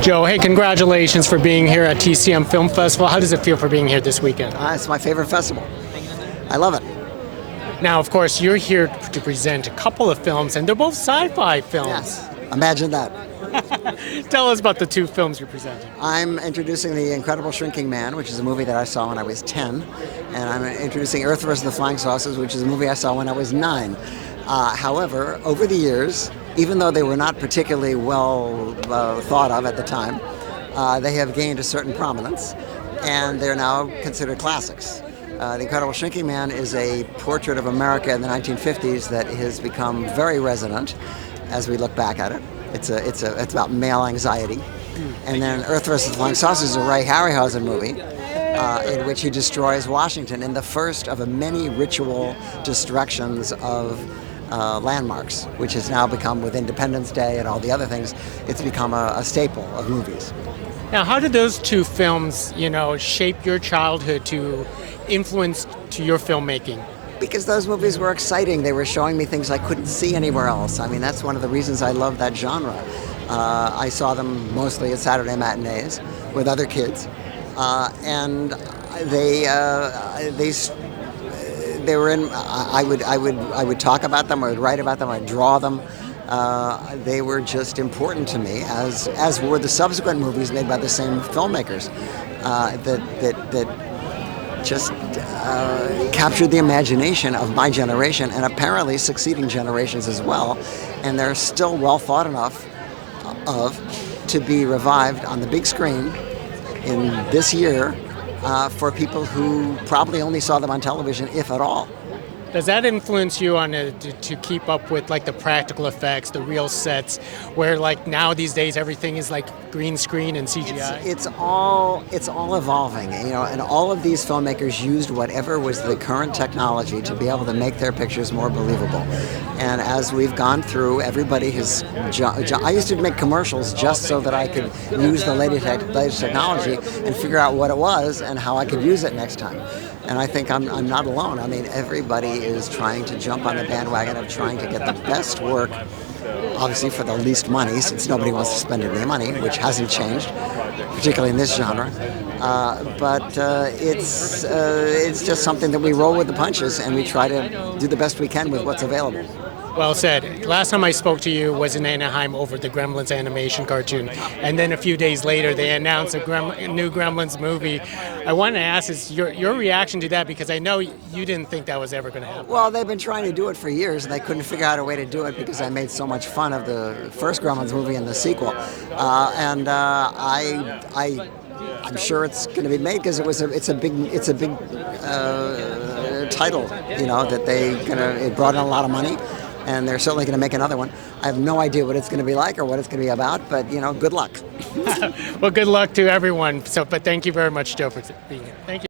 Joe, hey, congratulations for being here at TCM Film Festival. How does it feel for being here this weekend? It's my favorite festival. I love it. Now, of course, you're here to present a couple of films, and they're both sci-fi films. Yes, imagine that. Tell us about the two films you're presenting. I'm introducing The Incredible Shrinking Man, which is a movie that I saw when I was 10, and I'm introducing Earth vs. the Flying Saucers, which is a movie I saw when I was 9. However, over the years, even though they were not particularly well thought of at the time, they have gained a certain prominence, and they're now considered classics. The Incredible Shrinking Man is a portrait of America in the 1950s that has become very resonant as we look back at it. It's about male anxiety. And then Earth vs. the Flying Saucers is a Ray Harryhausen movie in which he destroys Washington in the first of a many ritual destructions of landmarks, which has now become, with Independence Day and all the other things, it's become a staple of movies. Now, how did those two films, shape your childhood to influence to your filmmaking? Because those movies were exciting. They were showing me things I couldn't see anywhere else. I mean, that's one of the reasons I love that genre. I saw them mostly at Saturday matinees with other kids, and they were in. I would talk about them. I would write about them. I'd draw them. They were just important to me, as were the subsequent movies made by the same filmmakers that just captured the imagination of my generation and apparently succeeding generations as well. And they're still well thought enough of to be revived on the big screen in this year for people who probably only saw them on television, if at all. Does that influence you on to keep up with the practical effects, the real sets, where now these days everything is green screen and CGI? It's all evolving, and all of these filmmakers used whatever was the current technology to be able to make their pictures more believable. And as we've gone through, everybody has. I used to make commercials just so that I could use the latest technology and figure out what it was and how I could use it next time. And I think I'm not alone. I mean, everybody is trying to jump on the bandwagon of trying to get the best work, obviously for the least money, since nobody wants to spend any money, which hasn't changed, particularly in this genre. But it's just something that we roll with the punches, and we try to do the best we can with what's available. Well said. Last time I spoke to you was in Anaheim over the Gremlins animation cartoon, and then a few days later they announced a new Gremlins movie. I want to ask is your reaction to that, because I know you didn't think that was ever going to happen. Well, they've been trying to do it for years, and they couldn't figure out a way to do it because I made so much fun of the first Gremlins movie and the sequel. I'm sure it's going to be made because it's a big title, that it brought in a lot of money. And they're certainly going to make another one. I have no idea what it's going to be like or what it's going to be about, but good luck. Well, good luck to everyone. But thank you very much, Joe, for being here. Thank you.